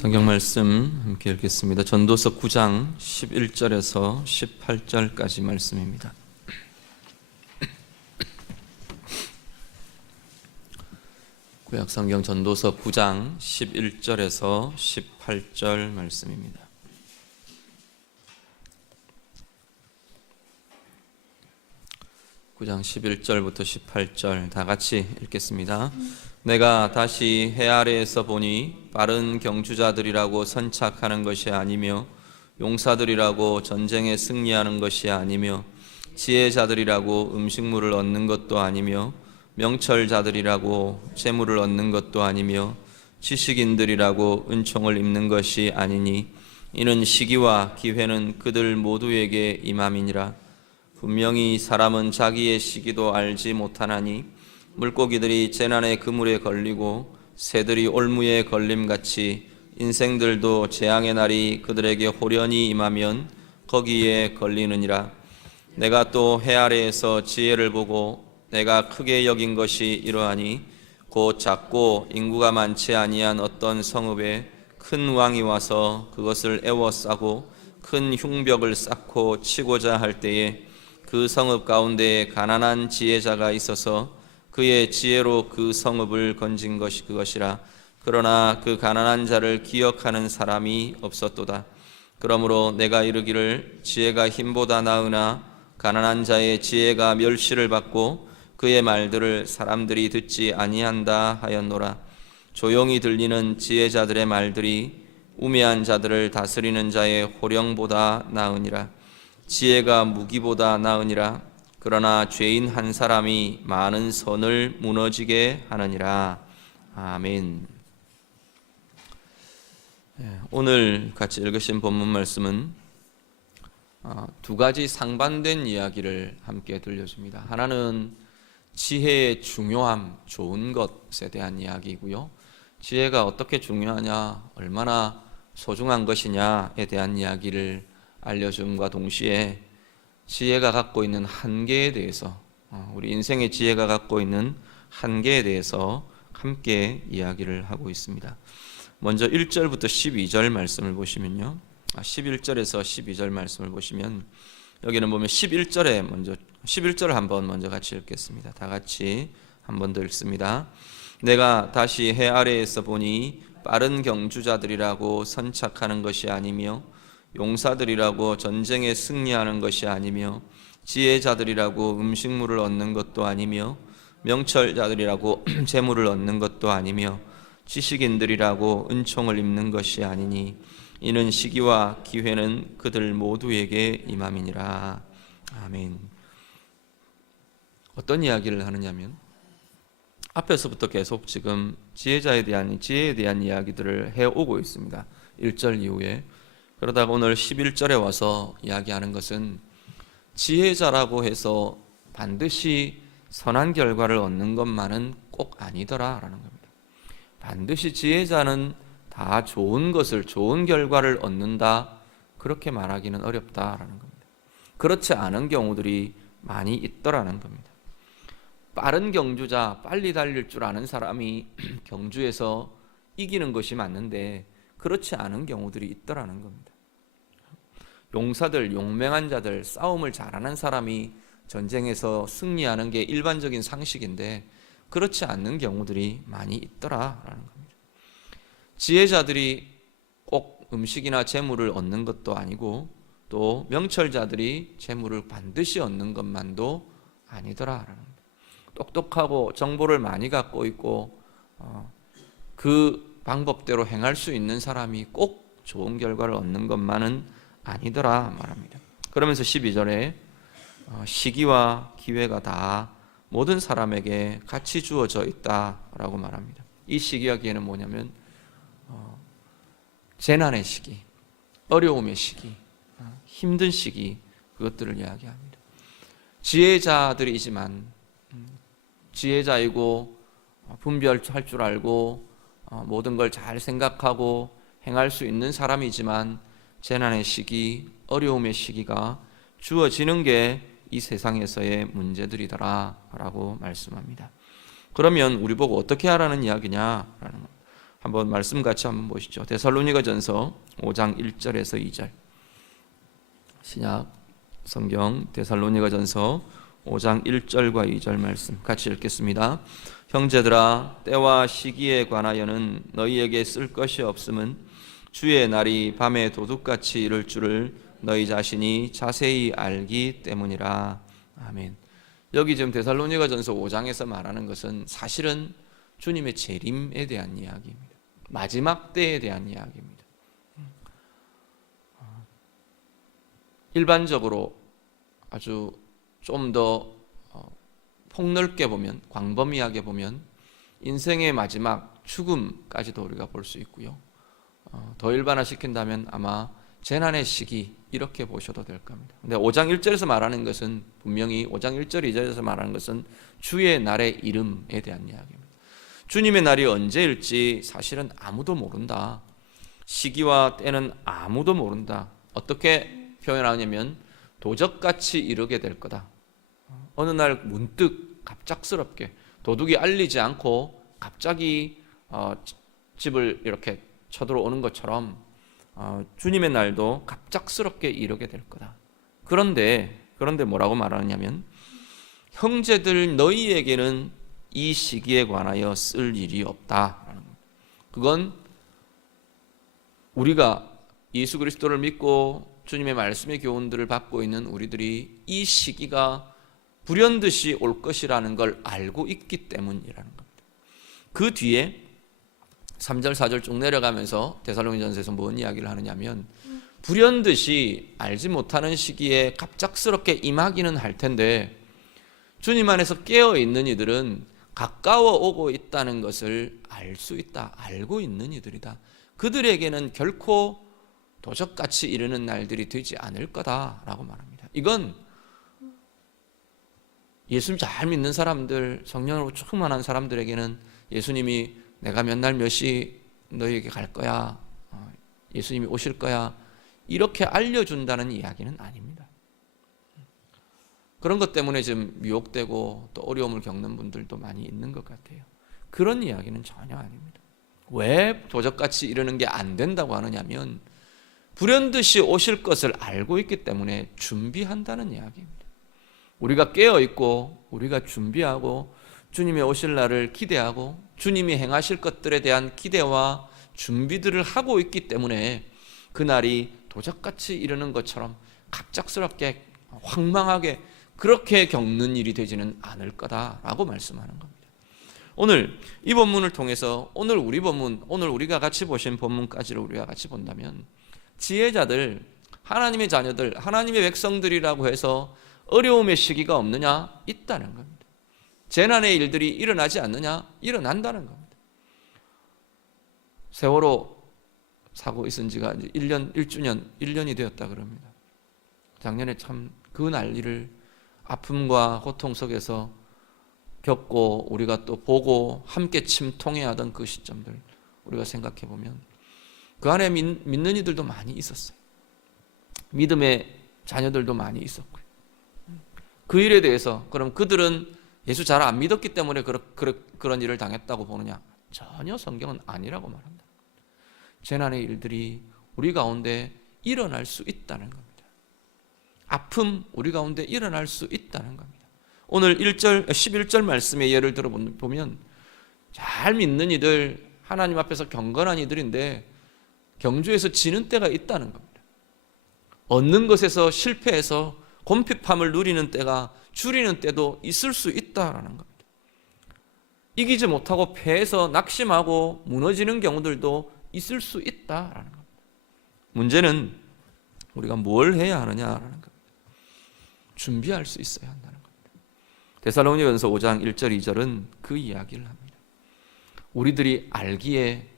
성경 말씀 함께 읽겠습니다. 전도서 9장 11절에서 18절까지 말씀입니다. 구약 성경 전도서 9장 11절에서 18절 말씀입니다. (9장 11절부터 18절) 다 같이 읽겠습니다. 내가 다시 해 아래에서 보니 빠른 경주자들이라고 선착하는 것이 아니며 용사들이라고 전쟁에 승리하는 것이 아니며 지혜자들이라고 음식물을 얻는 것도 아니며 명철자들이라고 재물을 얻는 것도 아니며 지식인들이라고 은총을 입는 것이 아니니 이는 시기와 기회는 그들 모두에게 임함이니라. 분명히 사람은 자기의 시기도 알지 못하나니 물고기들이 재난의 그물에 걸리고 새들이 올무에 걸림같이 인생들도 재앙의 날이 그들에게 호련히 임하면 거기에 걸리느니라. 내가 또 해 아래에서 지혜를 보고 내가 크게 여긴 것이 이러하니 곧 작고 인구가 많지 아니한 어떤 성읍에 큰 왕이 와서 그것을 에워싸고 큰 흉벽을 쌓고 치고자 할 때에 그 성읍 가운데에 가난한 지혜자가 있어서 그의 지혜로 그 성읍을 건진 것이 그것이라. 그러나 그 가난한 자를 기억하는 사람이 없었도다. 그러므로 내가 이르기를 지혜가 힘보다 나으나 가난한 자의 지혜가 멸시를 받고 그의 말들을 사람들이 듣지 아니한다 하였노라. 조용히 들리는 지혜자들의 말들이 우매한 자들을 다스리는 자의 호령보다 나으니라. 지혜가 무기보다 나으니라. 그러나 죄인 한 사람이 많은 선을 무너지게 하느니라. 아멘. 오늘 같이 읽으신 본문 말씀은 두 가지 상반된 이야기를 함께 들려줍니다. 하나는 지혜의 중요함, 좋은 것에 대한 이야기이고요. 지혜가 어떻게 중요하냐, 얼마나 소중한 것이냐에 대한 이야기를 알려줌과 동시에 지혜가 갖고 있는 한계에 대해서, 우리 인생의 지혜가 갖고 있는 한계에 대해서 함께 이야기를 하고 있습니다. 먼저 1절부터 12절 말씀을 보시면요, 11절에서 12절 말씀을 보시면 여기는 보면 11절을 한번 먼저 같이 읽겠습니다. 다 같이 한 번 더 읽습니다. 내가 다시 해 아래에서 보니 빠른 경주자들이라고 선착하는 것이 아니며 용사들이라고 전쟁에 승리하는 것이 아니며 지혜자들이라고 음식물을 얻는 것도 아니며 명철자들이라고 재물을 얻는 것도 아니며 지식인들이라고 은총을 입는 것이 아니니 이는 시기와 기회는 그들 모두에게 임함이니라. 아멘. 어떤 이야기를 하느냐면 앞에서부터 계속 지금 지혜에 대한 이야기들을 해오고 있습니다. 1절 이후에. 그러다가 오늘 11절에 와서 이야기하는 것은 지혜자라고 해서 반드시 선한 결과를 얻는 것만은 꼭 아니더라라는 겁니다. 반드시 지혜자는 다 좋은 결과를 얻는다, 그렇게 말하기는 어렵다라는 겁니다. 그렇지 않은 경우들이 많이 있더라는 겁니다. 빠른 경주자, 빨리 달릴 줄 아는 사람이 경주에서 이기는 것이 맞는데 그렇지 않은 경우들이 있더라는 겁니다. 용사들, 용맹한 자들, 싸움을 잘하는 사람이 전쟁에서 승리하는 게 일반적인 상식인데 그렇지 않는 경우들이 많이 있더라라는 겁니다. 지혜자들이 꼭 음식이나 재물을 얻는 것도 아니고 또 명철자들이 재물을 반드시 얻는 것만도 아니더라라는 겁니다. 똑똑하고 정보를 많이 갖고 있고 그 방법대로 행할 수 있는 사람이 꼭 좋은 결과를 얻는 것만은 아니더라 말합니다. 그러면서 12절에 시기와 기회가 다 모든 사람에게 같이 주어져 있다라고 말합니다. 이 시기와 기회는 뭐냐면 재난의 시기, 어려움의 시기, 힘든 시기, 그것들을 이야기합니다. 지혜자들이지만 지혜자이고 분별할 줄 알고 모든 걸 잘 생각하고 행할 수 있는 사람이지만 재난의 시기, 어려움의 시기가 주어지는 게 이 세상에서의 문제들이더라 라고 말씀합니다. 그러면 우리 보고 어떻게 하라는 이야기냐라는 겁니다. 한번 말씀 같이 한번 보시죠. 데살로니가전서 5장 1절에서 2절. 신약 성경 데살로니가전서 5장 1절과 2절 말씀 같이 읽겠습니다. 형제들아, 때와 시기에 관하여는 너희에게 쓸 것이 없음은 주의 날이 밤에 도둑같이 이를 줄을 너희 자신이 자세히 알기 때문이라. 아멘. 여기 지금 데살로니가전서 5장에서 말하는 것은 사실은 주님의 재림에 대한 이야기입니다. 마지막 때에 대한 이야기입니다. 일반적으로 아주 좀 더 폭넓게 보면, 광범위하게 보면 인생의 마지막 죽음까지도 우리가 볼 수 있고요. 더 일반화시킨다면 아마 재난의 시기 이렇게 보셔도 될 겁니다. 근데 5장 1절에서 말하는 것은 분명히 5장 1절 2절에서 말하는 것은 주의 날의 이름에 대한 이야기입니다. 주님의 날이 언제일지 사실은 아무도 모른다. 시기와 때는 아무도 모른다. 어떻게 표현하냐면 도적같이 이르게 될 거다. 어느 날 문득 갑작스럽게 도둑이 알리지 않고 갑자기 집을 이렇게 쳐들어오는 것처럼 주님의 날도 갑작스럽게 이르게 될 거다. 그런데 뭐라고 말하냐면 형제들 너희에게는 이 시기에 관하여 쓸 일이 없다. 그건 우리가 예수 그리스도를 믿고 주님의 말씀의 교훈들을 받고 있는 우리들이 이 시기가 불현듯이 올 것이라는 걸 알고 있기 때문이라는 겁니다. 그 뒤에 3절 4절 쭉 내려가면서 데살로니가전서에서 뭔 이야기를 하느냐면 불현듯이 알지 못하는 시기에 갑작스럽게 임하기는 할 텐데 주님 안에서 깨어있는 이들은 가까워 오고 있다는 것을 알 수 있다. 알고 있는 이들이다. 그들에게는 결코 도적같이 이르는 날들이 되지 않을 거다라고 말합니다. 이건 예수님 잘 믿는 사람들, 성령으로 충만한 사람들에게는 예수님이 내가 몇 날 몇 시 너희에게 갈 거야, 예수님이 오실 거야, 이렇게 알려준다는 이야기는 아닙니다. 그런 것 때문에 지금 미혹되고 또 어려움을 겪는 분들도 많이 있는 것 같아요. 그런 이야기는 전혀 아닙니다. 왜 도적같이 이르는 게 안 된다고 하느냐면 불현듯이 오실 것을 알고 있기 때문에 준비한다는 이야기입니다. 우리가 깨어있고 우리가 준비하고 주님의 오실 날을 기대하고 주님이 행하실 것들에 대한 기대와 준비들을 하고 있기 때문에 그날이 도적같이 이르는 것처럼 갑작스럽게 황망하게 그렇게 겪는 일이 되지는 않을 거다라고 말씀하는 겁니다. 오늘 이 본문을 통해서 오늘 우리 본문, 오늘 우리가 같이 보신 본문까지를 우리가 같이 본다면 지혜자들, 하나님의 자녀들, 하나님의 백성들이라고 해서 어려움의 시기가 없느냐? 있다는 겁니다. 재난의 일들이 일어나지 않느냐? 일어난다는 겁니다. 세월호 사고 있은 지가 이제 1년이 되었다 그럽니다. 작년에 참 그 난리를 아픔과 고통 속에서 겪고 우리가 또 보고 함께 침통해야 하던 그 시점들 우리가 생각해 보면 그 안에 믿는 이들도 많이 있었어요. 믿음의 자녀들도 많이 있었고요. 그 일에 대해서 그럼 그들은 예수 잘 안 믿었기 때문에 그런 일을 당했다고 보느냐? 전혀 성경은 아니라고 말한다. 재난의 일들이 우리 가운데 일어날 수 있다는 겁니다. 아픔 우리 가운데 일어날 수 있다는 겁니다. 오늘 11절 말씀의 예를 들어보면 잘 믿는 이들, 하나님 앞에서 경건한 이들인데 경주에서 지는 때가 있다는 겁니다. 얻는 것에서 실패해서 곰핍함을 누리는 때가 줄이는 때도 있을 수 있다라는 겁니다. 이기지 못하고 패해서 낙심하고 무너지는 경우들도 있을 수 있다라는 겁니다. 문제는 우리가 뭘 해야 하느냐라는 겁니다. 준비할 수 있어야 한다는 겁니다. 데살로니가전서 5장 1절 2절은 그 이야기를 합니다. 우리들이 알기에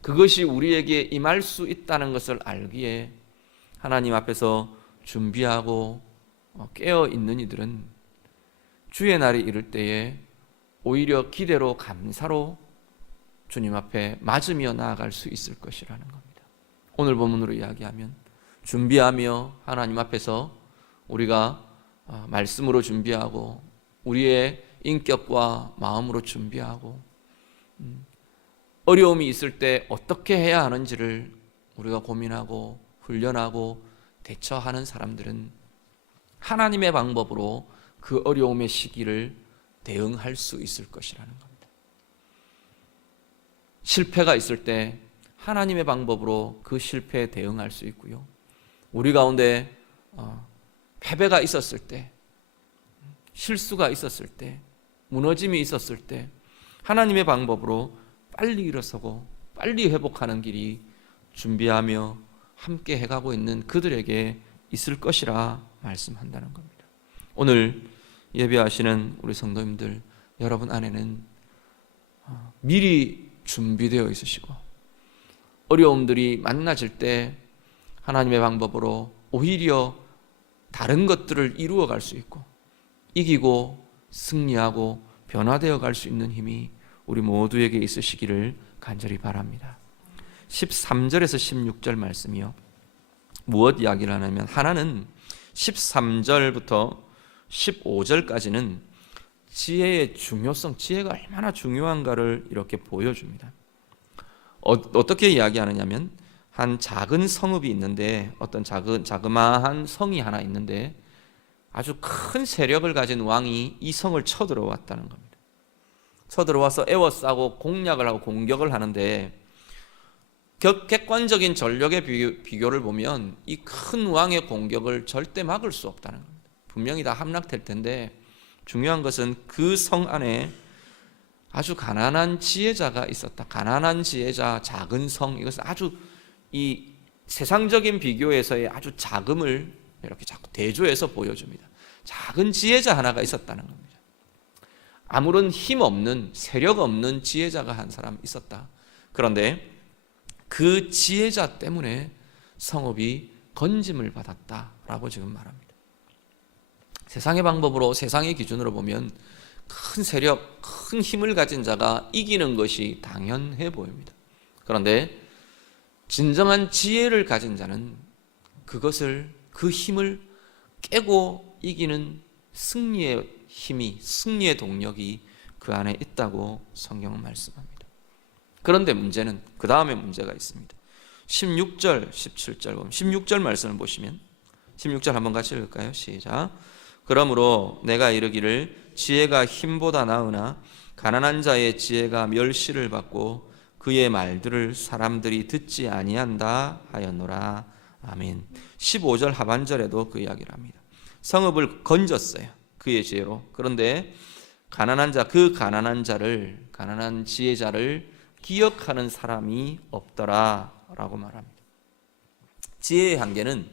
그것이 우리에게 임할 수 있다는 것을 알기에 하나님 앞에서 준비하고 깨어 있는 이들은 주의 날이 이를 때에 오히려 기대로 감사로 주님 앞에 맞으며 나아갈 수 있을 것이라는 겁니다. 오늘 본문으로 이야기하면 준비하며 하나님 앞에서 우리가 말씀으로 준비하고 우리의 인격과 마음으로 준비하고 어려움이 있을 때 어떻게 해야 하는지를 우리가 고민하고 훈련하고 대처하는 사람들은 하나님의 방법으로 그 어려움의 시기를 대응할 수 있을 것이라는 겁니다. 실패가 있을 때 하나님의 방법으로 그 실패에 대응할 수 있고요. 우리 가운데 패배가 있었을 때, 실수가 있었을 때, 무너짐이 있었을 때 하나님의 방법으로 빨리 일어서고 빨리 회복하는 길이 준비하며 함께 해가고 있는 그들에게 있을 것이라 말씀한다는 겁니다. 오늘 예배하시는 우리 성도님들, 여러분 안에는 미리 준비되어 있으시고 어려움들이 만나질 때 하나님의 방법으로 오히려 다른 것들을 이루어 갈 수 있고 이기고 승리하고 변화되어 갈 수 있는 힘이 우리 모두에게 있으시기를 간절히 바랍니다. 13절에서 16절 말씀이요, 무엇 이야기를 하냐면 하나는 13절부터 15절까지는 지혜의 중요성, 지혜가 얼마나 중요한가를 이렇게 보여줍니다. 어떻게 이야기하느냐면 한 작은 성읍이 있는데, 어떤 자그마한 성이 하나 있는데 아주 큰 세력을 가진 왕이 이 성을 쳐들어왔다는 겁니다. 쳐들어와서 에워싸고 공략을 하고 공격을 하는데 객관적인 전력의 비교를 보면 이 큰 왕의 공격을 절대 막을 수 없다는 겁니다. 분명히 다 함락될 텐데 중요한 것은 그 성 안에 아주 가난한 지혜자가 있었다. 가난한 지혜자, 작은 성, 이것은 아주 이 세상적인 비교에서의 아주 작음을 이렇게 자꾸 대조해서 보여줍니다. 작은 지혜자 하나가 있었다는 겁니다. 아무런 힘 없는, 세력 없는 지혜자가 한 사람 있었다. 그런데 그 지혜자 때문에 성읍이 건짐을 받았다라고 지금 말합니다. 세상의 방법으로, 세상의 기준으로 보면 큰 세력, 큰 힘을 가진 자가 이기는 것이 당연해 보입니다. 그런데 진정한 지혜를 가진 자는 그 힘을 깨고 이기는 승리의 힘이, 승리의 동력이 그 안에 있다고 성경은 말씀합니다. 그런데 문제는 그 다음에 문제가 있습니다. 16절, 17절 보면 16절 말씀을 보시면 16절 한번 같이 읽을까요? 시작. 그러므로 내가 이르기를 지혜가 힘보다 나으나 가난한 자의 지혜가 멸시를 받고 그의 말들을 사람들이 듣지 아니한다 하였노라. 아멘. 15절 하반절에도 그 이야기를 합니다. 성읍을 건졌어요, 그의 지혜로. 그런데 가난한 자, 그 가난한 자를, 가난한 지혜자를 기억하는 사람이 없더라 라고 말합니다. 지혜의 한계는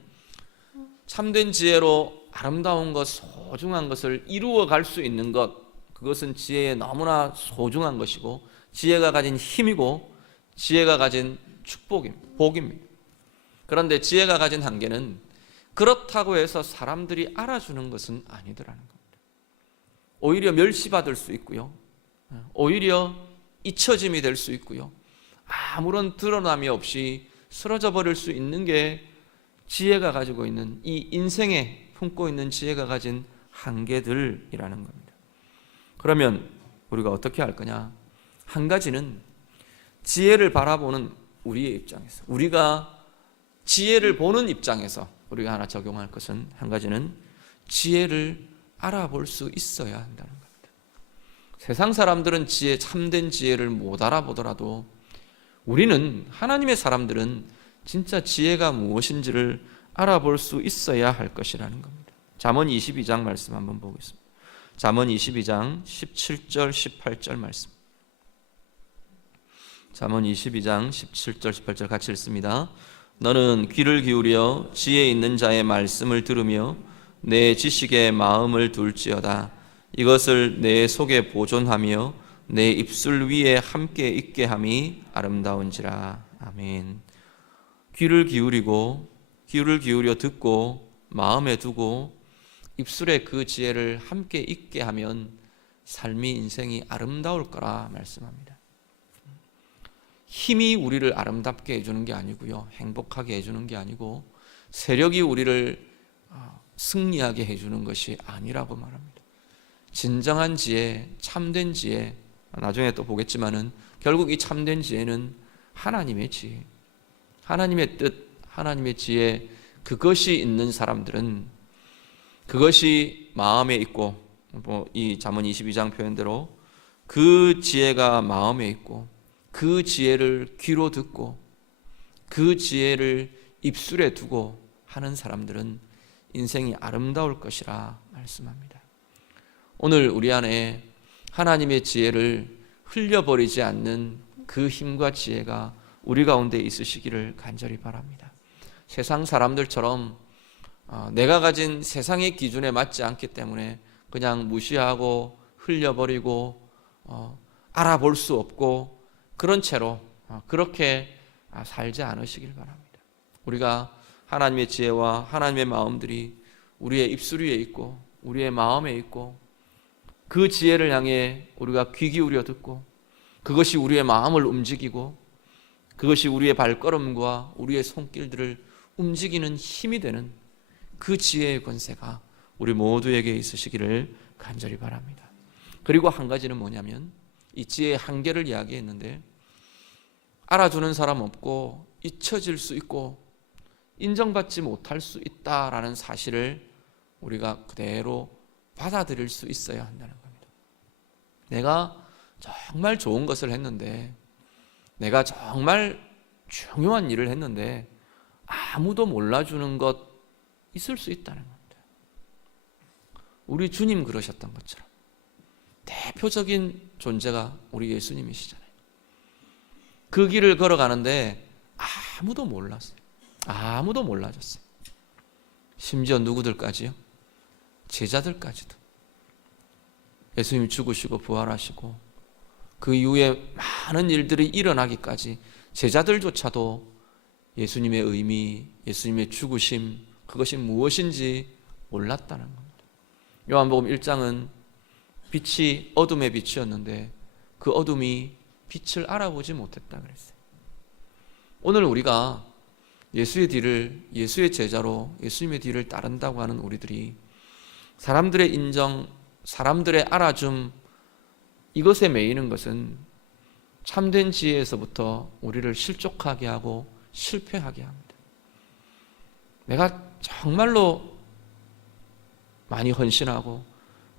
참된 지혜로 아름다운 것, 소중한 것을 이루어 갈 수 있는 것, 그것은 지혜의 너무나 소중한 것이고 지혜가 가진 힘이고 지혜가 가진 복입니다. 그런데 지혜가 가진 한계는 그렇다고 해서 사람들이 알아주는 것은 아니더라는 겁니다. 오히려 멸시받을 수 있고요, 오히려 잊혀짐이 될 수 있고요, 아무런 드러남이 없이 쓰러져 버릴 수 있는 게 지혜가 가지고 있는, 이 인생에 품고 있는 지혜가 가진 한계들이라는 겁니다. 그러면 우리가 어떻게 할 거냐? 한 가지는 지혜를 바라보는 우리의 입장에서, 우리가 지혜를 보는 입장에서 우리가 하나 적용할 것은, 한 가지는 지혜를 알아볼 수 있어야 한다는 겁니다. 세상 사람들은 참된 지혜를 못 알아보더라도 우리는, 하나님의 사람들은 진짜 지혜가 무엇인지를 알아볼 수 있어야 할 것이라는 겁니다. 잠언 22장 말씀 한번 보겠습니다. 잠언 22장 17절 18절 말씀. 잠언 22장 17절 18절 같이 읽습니다. 너는 귀를 기울여 지혜 있는 자의 말씀을 들으며 내 지식에 마음을 둘지어다. 이것을 내 속에 보존하며 내 입술 위에 함께 있게 함이 아름다운지라. 아멘. 귀를 기울여 듣고 마음에 두고 입술에 그 지혜를 함께 있게 하면 삶이, 인생이 아름다울 거라 말씀합니다. 힘이 우리를 아름답게 해주는 게 아니고요, 행복하게 해주는 게 아니고, 세력이 우리를 승리하게 해주는 것이 아니라고 말합니다. 진정한 지혜, 참된 지혜, 나중에 또 보겠지만은 결국 이 참된 지혜는 하나님의 지혜, 하나님의 뜻, 하나님의 지혜, 그것이 있는 사람들은 그것이 마음에 있고, 이 잠언 22장 표현대로 그 지혜가 마음에 있고 그 지혜를 귀로 듣고 그 지혜를 입술에 두고 하는 사람들은 인생이 아름다울 것이라 말씀합니다. 오늘 우리 안에 하나님의 지혜를 흘려버리지 않는 그 힘과 지혜가 우리 가운데 있으시기를 간절히 바랍니다. 세상 사람들처럼 내가 가진 세상의 기준에 맞지 않기 때문에 그냥 무시하고 흘려버리고 알아볼 수 없고 그런 채로 그렇게 살지 않으시길 바랍니다. 우리가 하나님의 지혜와 하나님의 마음들이 우리의 입술 위에 있고 우리의 마음에 있고 그 지혜를 향해 우리가 귀 기울여 듣고 그것이 우리의 마음을 움직이고 그것이 우리의 발걸음과 우리의 손길들을 움직이는 힘이 되는 그 지혜의 권세가 우리 모두에게 있으시기를 간절히 바랍니다. 그리고 한 가지는 뭐냐면 이 지혜의 한계를 이야기했는데 알아주는 사람 없고 잊혀질 수 있고 인정받지 못할 수 있다라는 사실을 우리가 그대로 받아들일 수 있어야 한다는 겁니다. 내가 정말 좋은 것을 했는데 내가 정말 중요한 일을 했는데 아무도 몰라주는 것 있을 수 있다는 겁니다. 우리 주님 그러셨던 것처럼 대표적인 존재가 우리 예수님이시잖아요. 그 길을 걸어가는데 아무도 몰랐어요. 아무도 몰라줬어요. 심지어 누구들까지요? 제자들까지도. 예수님이 죽으시고 부활하시고 그 이후에 많은 일들이 일어나기까지 제자들조차도 예수님의 의미, 예수님의 죽으심, 그것이 무엇인지 몰랐다는 겁니다. 요한복음 1장은 빛이 어둠의 빛이었는데 그 어둠이 빛을 알아보지 못했다 그랬어요. 오늘 우리가 예수의 뒤를, 예수의 제자로 예수님의 뒤를 따른다고 하는 우리들이 사람들의 인정, 사람들의 알아줌, 이것에 매이는 것은 참된 지혜에서부터 우리를 실족하게 하고 실패하게 합니다. 내가 정말로 많이 헌신하고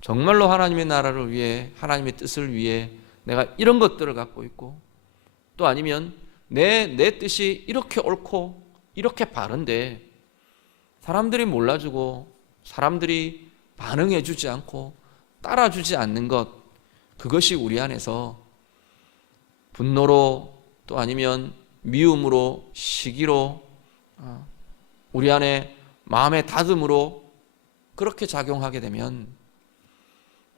정말로 하나님의 나라를 위해, 하나님의 뜻을 위해 내가 이런 것들을 갖고 있고, 또 아니면 내 뜻이 이렇게 옳고 이렇게 바른데 사람들이 몰라주고 사람들이 반응해주지 않고 따라주지 않는 것, 그것이 우리 안에서 분노로 또 아니면 미움으로, 시기로, 우리 안에 마음의 다듬으로 그렇게 작용하게 되면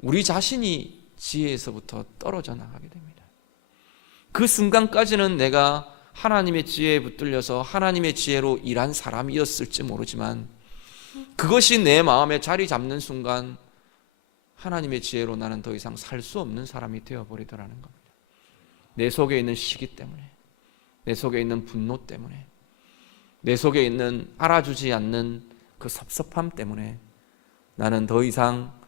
우리 자신이 지혜에서부터 떨어져 나가게 됩니다. 그 순간까지는 내가 하나님의 지혜에 붙들려서 하나님의 지혜로 일한 사람이었을지 모르지만 그것이 내 마음에 자리 잡는 순간 하나님의 지혜로 나는 더 이상 살 수 없는 사람이 되어버리더라는 겁니다. 내 속에 있는 시기 때문에, 내 속에 있는 분노 때문에, 내 속에 있는 알아주지 않는 그 섭섭함 때문에 나는 더 이상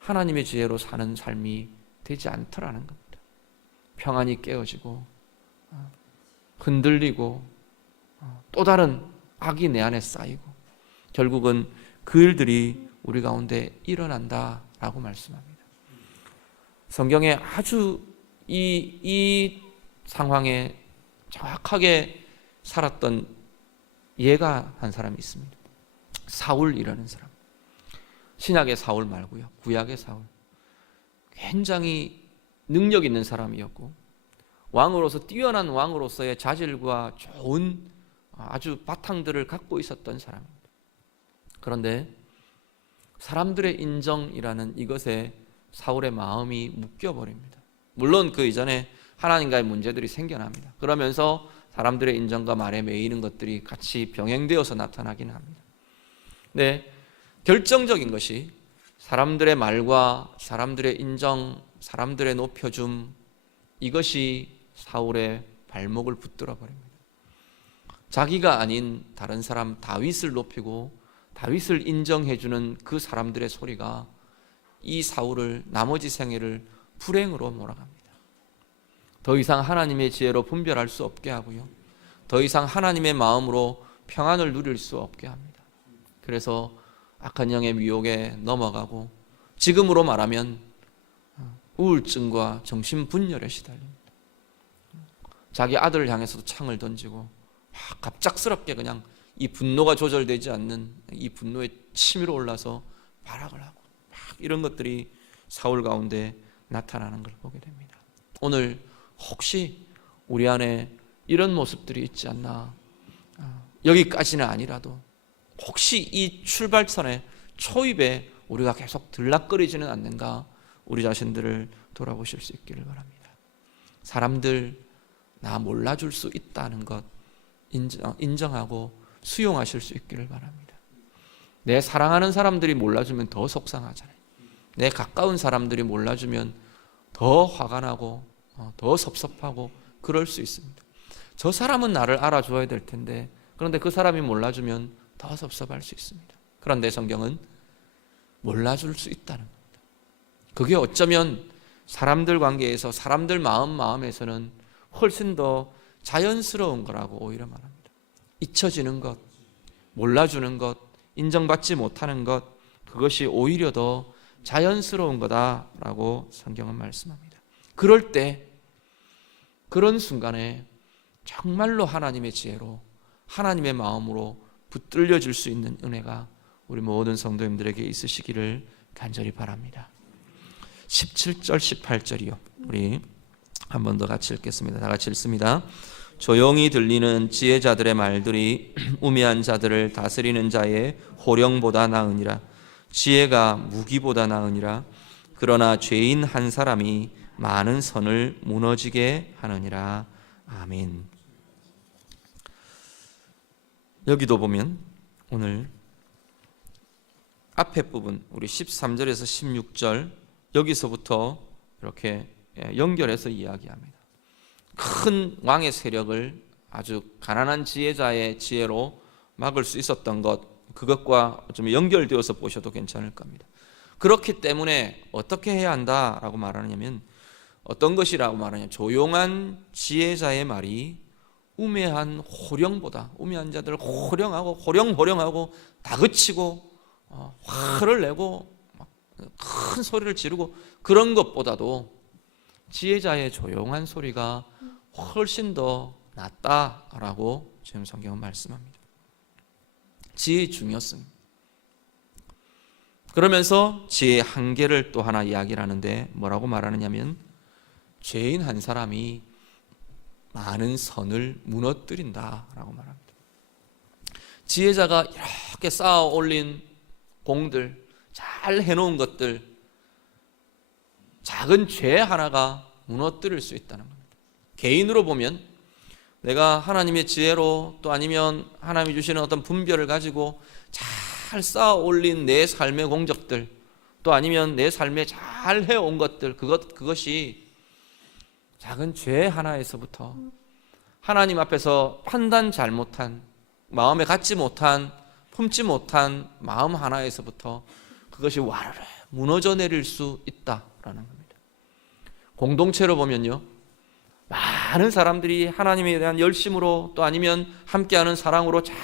하나님의 지혜로 사는 삶이 되지 않더라는 겁니다. 평안이 깨어지고 흔들리고 또 다른 악이 내 안에 쌓이고 결국은 그 일들이 우리 가운데 일어난다라고 말씀합니다. 성경에 아주 이 상황에 정확하게 살았던 예가 한 사람이 있습니다. 사울이라는 사람. 신약의 사울 말고요, 구약의 사울. 굉장히 능력 있는 사람이었고 왕으로서, 뛰어난 왕으로서의 자질과 좋은 아주 바탕들을 갖고 있었던 사람입니다. 그런데 사람들의 인정이라는 이것에 사울의 마음이 묶여버립니다. 물론 그 이전에 하나님과의 문제들이 생겨납니다. 그러면서 사람들의 인정과 말에 매이는 것들이 같이 병행되어서 나타나긴 합니다. 네, 결정적인 것이 사람들의 말과 사람들의 인정, 사람들의 높여줌, 이것이 사울의 발목을 붙들어 버립니다. 자기가 아닌 다른 사람 다윗을 높이고 다윗을 인정해주는 그 사람들의 소리가 이 사울을 나머지 생애를 불행으로 몰아갑니다. 더 이상 하나님의 지혜로 분별할 수 없게 하고요, 더 이상 하나님의 마음으로 평안을 누릴 수 없게 합니다. 그래서 악한 영의 미혹에 넘어가고 지금으로 말하면 우울증과 정신분열에 시달립니다. 자기 아들을 향해서도 창을 던지고 갑작스럽게 그냥 이 분노가 조절되지 않는 이 분노에 치밀어 올라서 발악을 하고 이런 것들이 사울 가운데 나타나는 걸 보게 됩니다. 오늘 혹시 우리 안에 이런 모습들이 있지 않나, 여기까지는 아니라도 혹시 이 출발선에 초입에 우리가 계속 들락거리지는 않는가, 우리 자신들을 돌아보실 수 있기를 바랍니다. 사람들 나 몰라줄 수 있다는 것 인정하고 수용하실 수 있기를 바랍니다. 내 사랑하는 사람들이 몰라주면 더 속상하잖아요. 내 가까운 사람들이 몰라주면 더 화가 나고 더 섭섭하고 그럴 수 있습니다. 저 사람은 나를 알아줘야 될 텐데, 그런데 그 사람이 몰라주면 더 섭섭할 수 있습니다. 그런데 성경은 몰라줄 수 있다는 겁니다. 그게 어쩌면 사람들 관계에서, 사람들 마음에서는 훨씬 더 자연스러운 거라고 오히려 말합니다. 잊혀지는 것, 몰라주는 것, 인정받지 못하는 것, 그것이 오히려 더 자연스러운 거다라고 성경은 말씀합니다. 그럴 때, 그런 순간에 정말로 하나님의 지혜로, 하나님의 마음으로 붙들려질 수 있는 은혜가 우리 모든 성도님들에게 있으시기를 간절히 바랍니다. 17절 18절이요, 우리 한 번 더 같이 읽겠습니다. 다 같이 읽습니다. 조용히 들리는 지혜자들의 말들이 우매한 자들을 다스리는 자의 호령보다 나으니라. 지혜가 무기보다 나으니라. 그러나 죄인 한 사람이 많은 선을 무너지게 하느니라. 아멘. 여기도 보면 오늘 앞에 부분, 우리 13절에서 16절, 여기서부터 이렇게 연결해서 이야기합니다. 큰 왕의 세력을 아주 가난한 지혜자의 지혜로 막을 수 있었던 것, 그것과 좀 연결되어서 보셔도 괜찮을 겁니다. 그렇기 때문에 어떻게 해야 한다라고 말하냐면, 어떤 것이라고 말하냐면, 조용한 지혜자의 말이 우매한 호령보다, 우매한 자들을 호령하고 호령호령하고 다그치고 화를 내고 큰 소리를 지르고 그런 것보다도 지혜자의 조용한 소리가 훨씬 더 낫다라고 지금 성경은 말씀합니다. 지혜의 중요성, 그러면서 지혜의 한계를 또 하나 이야기를 하는데 뭐라고 말하느냐면, 죄인 한 사람이 많은 선을 무너뜨린다라고 말합니다. 지혜자가 이렇게 쌓아 올린 공들, 잘 해놓은 것들, 작은 죄 하나가 무너뜨릴 수 있다는 겁니다. 개인으로 보면 내가 하나님의 지혜로, 또 아니면 하나님이 주시는 어떤 분별을 가지고 잘 쌓아 올린 내 삶의 공적들, 또 아니면 내 삶에 잘 해온 것들, 그것이 작은 죄 하나에서부터 하나님 앞에서 판단 잘못한, 마음에 갖지 못한, 품지 못한 마음 하나에서부터 그것이 와르르 무너져 내릴 수 있다라는 겁니다. 공동체로 보면요, 많은 사람들이 하나님에 대한 열심으로, 또 아니면 함께하는 사랑으로 잘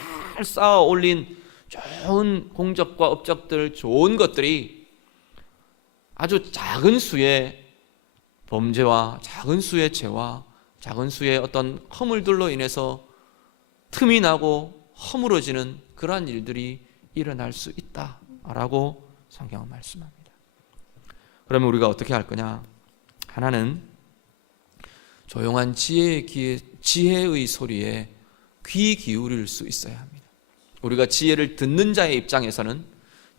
쌓아 올린 좋은 공적과 업적들, 좋은 것들이 아주 작은 수의 범죄와 작은 수의 죄와 작은 수의 어떤 허물들로 인해서 틈이 나고 허물어지는 그러한 일들이 일어날 수 있다라고 성경은 말씀합니다. 그러면 우리가 어떻게 할 거냐? 하나는 조용한 지혜의 소리에 귀 기울일 수 있어야 합니다. 우리가 지혜를 듣는 자의 입장에서는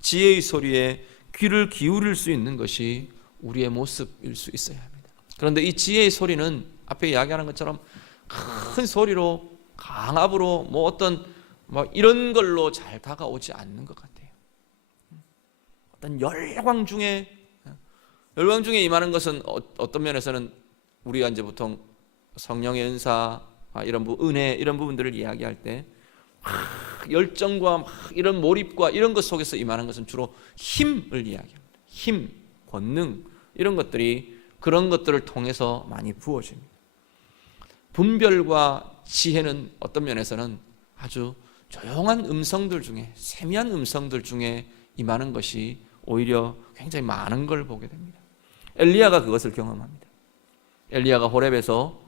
지혜의 소리에 귀를 기울일 수 있는 것이 우리의 모습일 수 있어야 합니다. 그런데 이 지혜의 소리는 앞에 이야기하는 것처럼 큰 소리로, 강압으로, 어떤 이런 걸로 잘 다가오지 않는 것 같아요. 어떤 열광 중에 임하는 것은 어떤 면에서는 우리가 이제 보통 성령의 은사, 이런 은혜, 이런 부분들을 이야기할 때 열정과 이런 몰입과 이런 것 속에서 임하는 것은 주로 힘을 이야기합니다. 힘, 권능, 이런 것들이 그런 것들을 통해서 많이 부어집니다. 분별과 지혜는 어떤 면에서는 아주 조용한 음성들 중에, 세미한 음성들 중에 임하는 것이 오히려 굉장히 많은 걸 보게 됩니다. 엘리야가 그것을 경험합니다. 엘리야가 호렙에서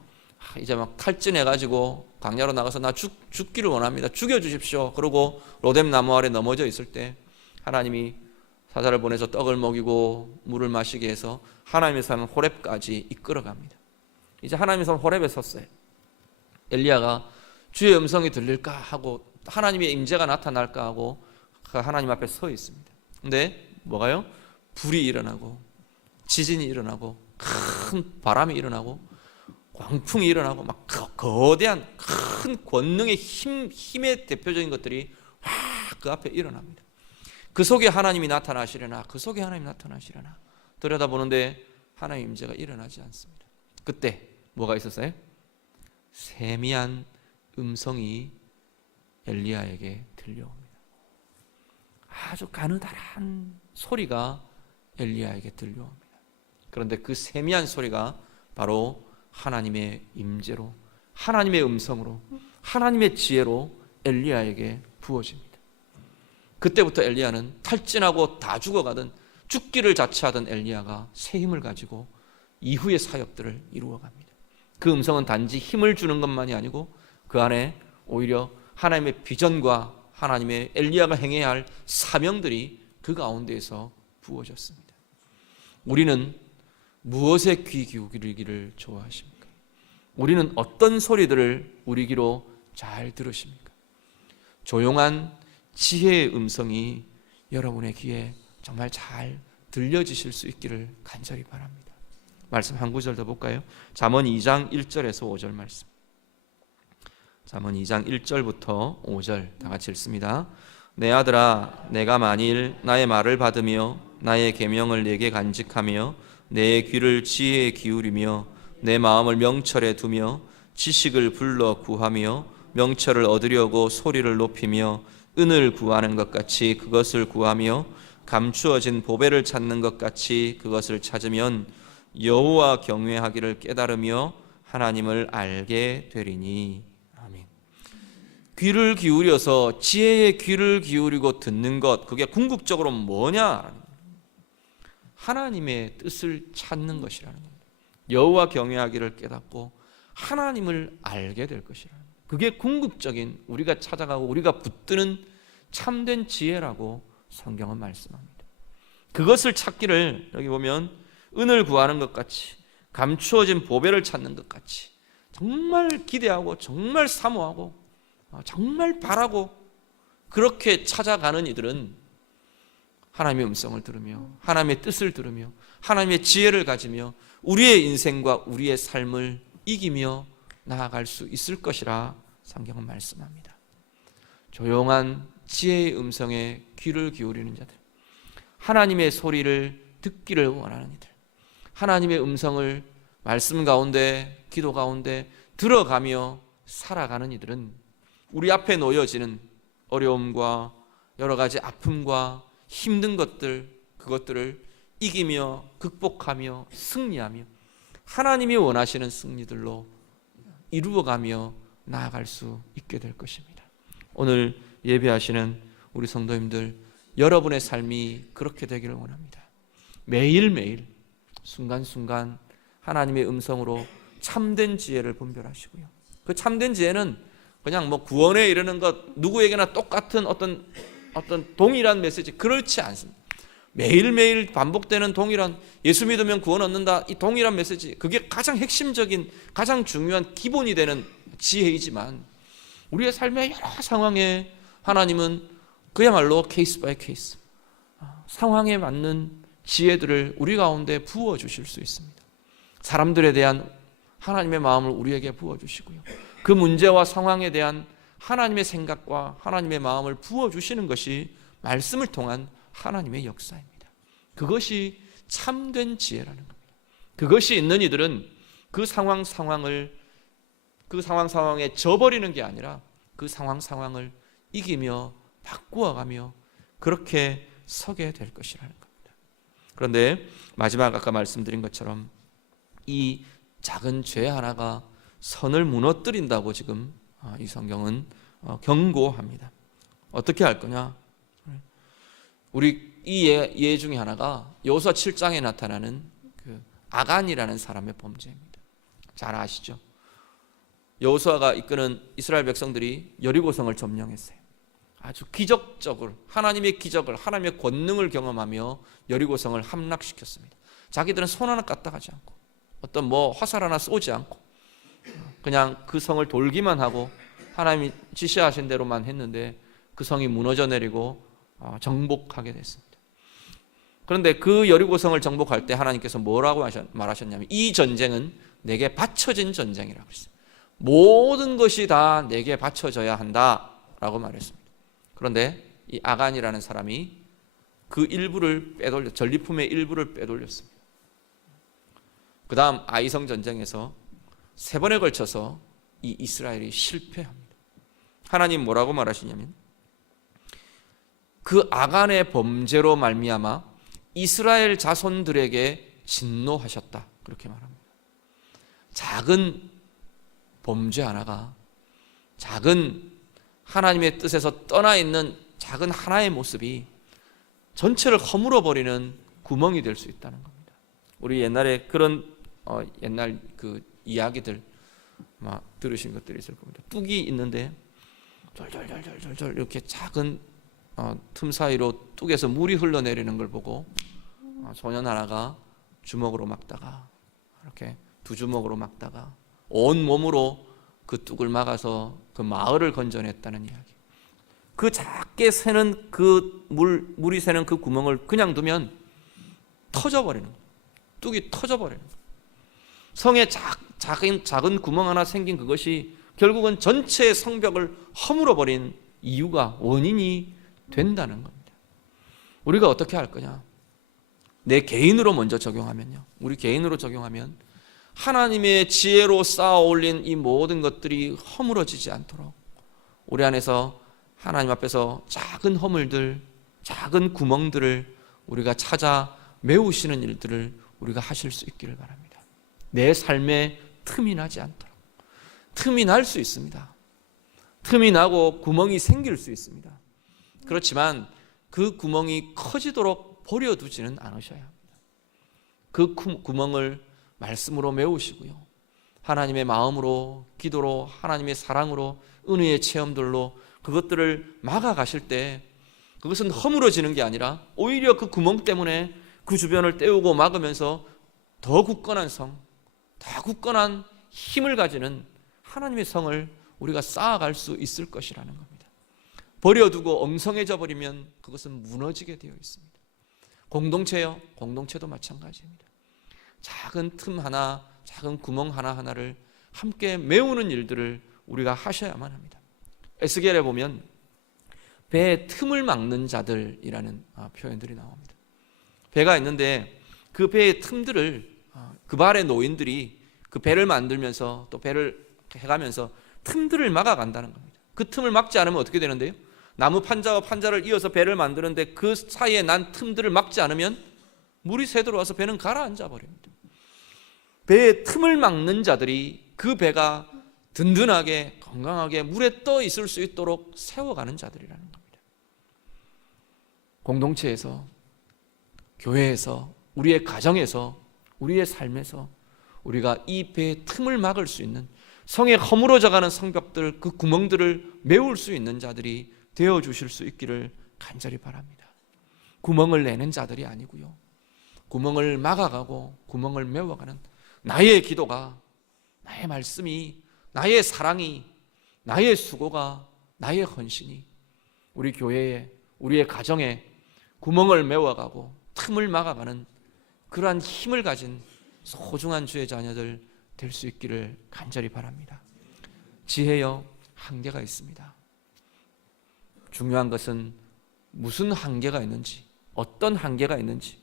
이제 막 탈진해가지고 광야로 나가서 나 죽기를 원합니다. 죽여주십시오. 그러고 로뎀 나무 아래 넘어져 있을 때 하나님이 사자를 보내서 떡을 먹이고 물을 마시게 해서 하나님의 산 호렙까지 이끌어갑니다. 이제 하나님의 산 호렙에 섰어요. 엘리야가 주의 음성이 들릴까 하고 하나님의 임재가 나타날까 하고 하나님 앞에 서 있습니다. 근데 뭐가요? 불이 일어나고 지진이 일어나고 큰 바람이 일어나고 광풍이 일어나고 막 거대한 큰 권능의 힘의 대표적인 것들이 그 앞에 일어납니다. 그 속에 하나님이 나타나시려나, 그 속에 하나님이 나타나시려나 들여다보는데 하나님의 임재가 일어나지 않습니다. 그때 뭐가 있었어요? 세미한 음성이 엘리야에게 들려옵니다. 아주 가느다란 소리가 엘리야에게 들려옵니다. 그런데 그 세미한 소리가 바로 하나님의 임재로, 하나님의 음성으로, 하나님의 지혜로 엘리야에게 부어집니다. 그때부터 엘리야는 탈진하고 다 죽어가던, 죽기를 자처하던 엘리야가 새 힘을 가지고 이후의 사역들을 이루어갑니다. 그 음성은 단지 힘을 주는 것만이 아니고 그 안에 오히려 하나님의 비전과 하나님의 엘리야가 행해야 할 사명들이 그 가운데에서 부어졌습니다. 우리는 무엇에 귀 기울이기를 좋아하십니까? 우리는 어떤 소리들을 우리 귀로 잘 들으십니까? 조용한 지혜의 음성이 여러분의 귀에 정말 잘 들려지실 수 있기를 간절히 바랍니다. 말씀 한 구절 더 볼까요? 잠언 2장 1절에서 5절 말씀. 잠언 2장 1절부터 5절 다 같이 읽습니다. 내 아들아, 내가 만일 나의 말을 받으며 나의 계명을 내게 간직하며 내 귀를 지혜에 기울이며 내 마음을 명철에 두며 지식을 불러 구하며 명철을 얻으려고 소리를 높이며 은을 구하는 것 같이 그것을 구하며 감추어진 보배를 찾는 것 같이 그것을 찾으면 여호와 경외하기를 깨달으며 하나님을 알게 되리니. 아멘. 귀를 기울여서 지혜의 귀를 기울이고 듣는 것, 그게 궁극적으로 뭐냐? 하나님의 뜻을 찾는 것이라는 겁니다. 여호와 경외하기를 깨닫고 하나님을 알게 될 것이라는 겁니다. 그게 궁극적인 우리가 찾아가고 우리가 붙드는 참된 지혜라고 성경은 말씀합니다. 그것을 찾기를 여기 보면 은을 구하는 것 같이, 감추어진 보배를 찾는 것 같이 정말 기대하고 정말 사모하고 정말 바라고 그렇게 찾아가는 이들은 하나님의 음성을 들으며 하나님의 뜻을 들으며 하나님의 지혜를 가지며 우리의 인생과 우리의 삶을 이기며 나아갈 수 있을 것이라 성경은 말씀합니다. 조용한 지혜의 음성에 귀를 기울이는 자들, 하나님의 소리를 듣기를 원하는 이들, 하나님의 음성을 말씀 가운데, 기도 가운데 들어가며 살아가는 이들은 우리 앞에 놓여지는 어려움과 여러 가지 아픔과 힘든 것들, 그것들을 이기며 극복하며 승리하며 하나님이 원하시는 승리들로 이루어가며 나아갈 수 있게 될 것입니다. 오늘 예배하시는 우리 성도님들, 여러분의 삶이 그렇게 되기를 원합니다. 매일매일 순간순간 하나님의 음성으로 참된 지혜를 분별하시고요. 그 참된 지혜는 그냥 뭐 구원에 이르는 것, 누구에게나 똑같은 어떤 동일한 메시지, 그렇지 않습니다. 매일매일 반복되는 동일한, 예수 믿으면 구원 얻는다, 이 동일한 메시지, 그게 가장 핵심적인, 가장 중요한 기본이 되는 지혜이지만 우리의 삶의 여러 상황에 하나님은 그야말로 케이스 바이 케이스, 상황에 맞는 지혜들을 우리 가운데 부어주실 수 있습니다. 사람들에 대한 하나님의 마음을 우리에게 부어주시고요, 그 문제와 상황에 대한 하나님의 생각과 하나님의 마음을 부어주시는 것이 말씀을 통한 하나님의 역사입니다. 그것이 참된 지혜라는 겁니다. 그것이 있는 이들은 그 상황에 져버리는 게 아니라 그 상황을 이기며 바꾸어가며 그렇게 서게 될 것이라는 겁니다. 그런데 마지막 아까 말씀드린 것처럼 이 작은 죄 하나가 선을 무너뜨린다고 지금 이 성경은 경고합니다. 어떻게 할 거냐? 우리 이 예 중에 하나가 여호수아 7장에 나타나는 그 아간이라는 사람의 범죄입니다. 잘 아시죠? 여호수아가 이끄는 이스라엘 백성들이 여리고성을 점령했어요. 아주 기적적으로 하나님의 기적을, 하나님의 권능을 경험하며 여리고성을 함락시켰습니다. 자기들은 손 하나 까딱하지 않고 어떤 화살 하나 쏘지 않고 그냥 그 성을 돌기만 하고 하나님이 지시하신 대로만 했는데 그 성이 무너져 내리고 정복하게 됐습니다. 그런데 그 여리고성을 정복할 때 하나님께서 뭐라고 말하셨냐면 이 전쟁은 내게 바쳐진 전쟁이라고 했어요. 모든 것이 다 내게 바쳐져야 한다라고 말했습니다. 그런데 이 아간이라는 사람이 그 일부를 전리품의 일부를 빼돌렸습니다. 그 다음 아이성 전쟁에서 3번에 걸쳐서 이 이스라엘이 실패합니다. 하나님 뭐라고 말하시냐면 그 아간의 범죄로 말미암아 이스라엘 자손들에게 진노하셨다, 그렇게 말합니다. 작은 범죄 하나가, 작은 하나님의 뜻에서 떠나 있는 작은 하나의 모습이 전체를 허물어버리는 구멍이 될 수 있다는 겁니다. 우리 옛날에 그런 옛날 그 이야기들 아마 들으신 것들이 있을 겁니다. 뚝이 있는데 절절절절절 이렇게 작은 틈 사이로 뚝에서 물이 흘러내리는 걸 보고 소년 하나가 주먹으로 막다가 이렇게 2주먹으로 막다가 온 몸으로 그 뚝을 막아서 그 마을을 건져냈다는 이야기. 그 작게 새는 그 물이 새는 그 구멍을 그냥 두면 터져버리는 거예요. 뚝이 터져버리는 거예요. 성에 작은 구멍 하나 생긴 그것이 결국은 전체 성벽을 허물어버린 이유가, 원인이 된다는 겁니다. 우리가 어떻게 할 거냐? 내 개인으로 먼저 적용하면요, 우리 개인으로 적용하면 하나님의 지혜로 쌓아 올린 이 모든 것들이 허물어지지 않도록 우리 안에서 하나님 앞에서 작은 허물들, 작은 구멍들을 우리가 찾아 메우시는 일들을 우리가 하실 수 있기를 바랍니다. 내 삶에 틈이 나지 않도록. 틈이 날 수 있습니다. 틈이 나고 구멍이 생길 수 있습니다. 그렇지만 그 구멍이 커지도록 버려두지는 않으셔야 합니다. 그 구멍을 말씀으로 메우시고요, 하나님의 마음으로, 기도로, 하나님의 사랑으로, 은혜의 체험들로 그것들을 막아가실 때 그것은 허물어지는 게 아니라 오히려 그 구멍 때문에 그 주변을 때우고 막으면서 더 굳건한 성, 더 굳건한 힘을 가지는 하나님의 성을 우리가 쌓아갈 수 있을 것이라는 겁니다. 버려두고 엉성해져 버리면 그것은 무너지게 되어 있습니다. 공동체요, 공동체도 마찬가지입니다. 작은 틈 하나, 작은 구멍 하나하나를 함께 메우는 일들을 우리가 하셔야만 합니다. 에스겔에 보면 배의 틈을 막는 자들이라는 표현들이 나옵니다. 배가 있는데 그 배의 틈들을 그 발의 노인들이 그 배를 만들면서 또 배를 해가면서 틈들을 막아간다는 겁니다. 그 틈을 막지 않으면 어떻게 되는데요? 나무 판자와 판자를 이어서 배를 만드는데 그 사이에 난 틈들을 막지 않으면 물이 새들어와서 배는 가라앉아 버립니다. 배의 틈을 막는 자들이 그 배가 든든하게 건강하게 물에 떠 있을 수 있도록 세워가는 자들이라는 겁니다. 공동체에서, 교회에서, 우리의 가정에서, 우리의 삶에서 우리가 이 배의 틈을 막을 수 있는, 성에 허물어져가는 성벽들, 그 구멍들을 메울 수 있는 자들이 되어주실 수 있기를 간절히 바랍니다. 구멍을 내는 자들이 아니고요, 구멍을 막아가고 구멍을 메워가는 나의 기도가, 나의 말씀이, 나의 사랑이, 나의 수고가, 나의 헌신이 우리 교회에, 우리의 가정에 구멍을 메워가고 틈을 막아가는 그러한 힘을 가진 소중한 주의 자녀들 될 수 있기를 간절히 바랍니다. 지혜요, 한계가 있습니다. 중요한 것은 무슨 한계가 있는지, 어떤 한계가 있는지,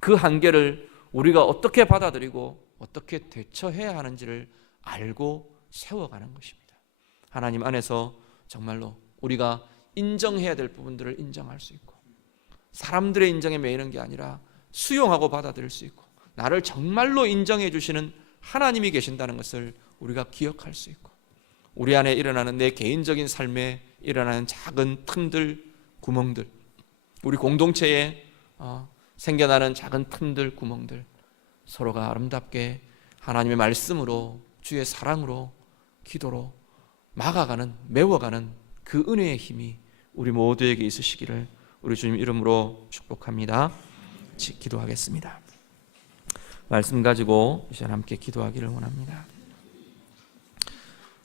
그 한계를 우리가 어떻게 받아들이고 어떻게 대처해야 하는지를 알고 세워가는 것입니다. 하나님 안에서 정말로 우리가 인정해야 될 부분들을 인정할 수 있고, 사람들의 인정에 매이는 게 아니라 수용하고 받아들일 수 있고, 나를 정말로 인정해 주시는 하나님이 계신다는 것을 우리가 기억할 수 있고, 우리 안에 일어나는 내 개인적인 삶에 일어나는 작은 틈들, 구멍들, 우리 공동체에 생겨나는 작은 틈들, 구멍들, 서로가 아름답게 하나님의 말씀으로, 주의 사랑으로, 기도로 막아가는, 메워가는 그 은혜의 힘이 우리 모두에게 있으시기를 우리 주님 이름으로 축복합니다. 기도하겠습니다. 말씀 가지고 이제 함께 기도하기를 원합니다.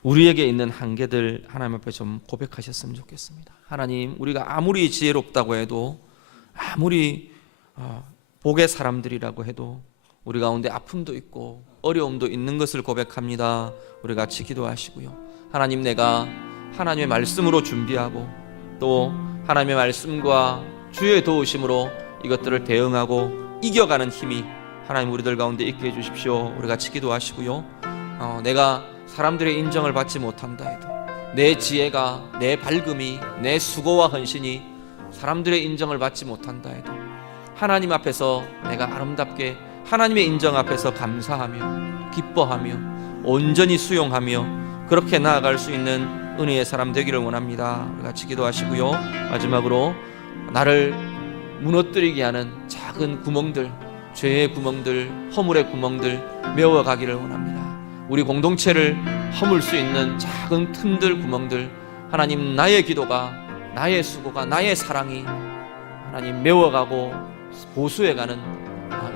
우리에게 있는 한계들 하나님 앞에 좀 고백하셨으면 좋겠습니다. 하나님, 우리가 아무리 지혜롭다고 해도, 아무리 복의 사람들이라고 해도 우리 가운데 아픔도 있고 어려움도 있는 것을 고백합니다. 우리 같이 기도하시고요. 하나님, 내가 하나님의 말씀으로 준비하고 또 하나님의 말씀과 주의 도우심으로 이것들을 대응하고 이겨가는 힘이 하나님 우리들 가운데 있게 해주십시오. 우리 같이 기도하시고요. 내가 사람들의 인정을 받지 못한다 해도, 내 지혜가, 내 밝음이, 내 수고와 헌신이 사람들의 인정을 받지 못한다 해도 하나님 앞에서 내가 아름답게 하나님의 인정 앞에서 감사하며 기뻐하며 온전히 수용하며 그렇게 나아갈 수 있는 은혜의 사람 되기를 원합니다. 우리 같이 기도하시고요. 마지막으로 나를 무너뜨리게 하는 작은 구멍들, 죄의 구멍들, 허물의 구멍들 메워가기를 원합니다. 우리 공동체를 허물 수 있는 작은 틈들, 구멍들, 하나님, 나의 기도가, 나의 수고가, 나의 사랑이 하나님 메워가고 보수해가는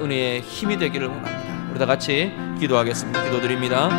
은혜의 힘이 되기를 원합니다. 우리 다 같이 기도하겠습니다. 기도드립니다.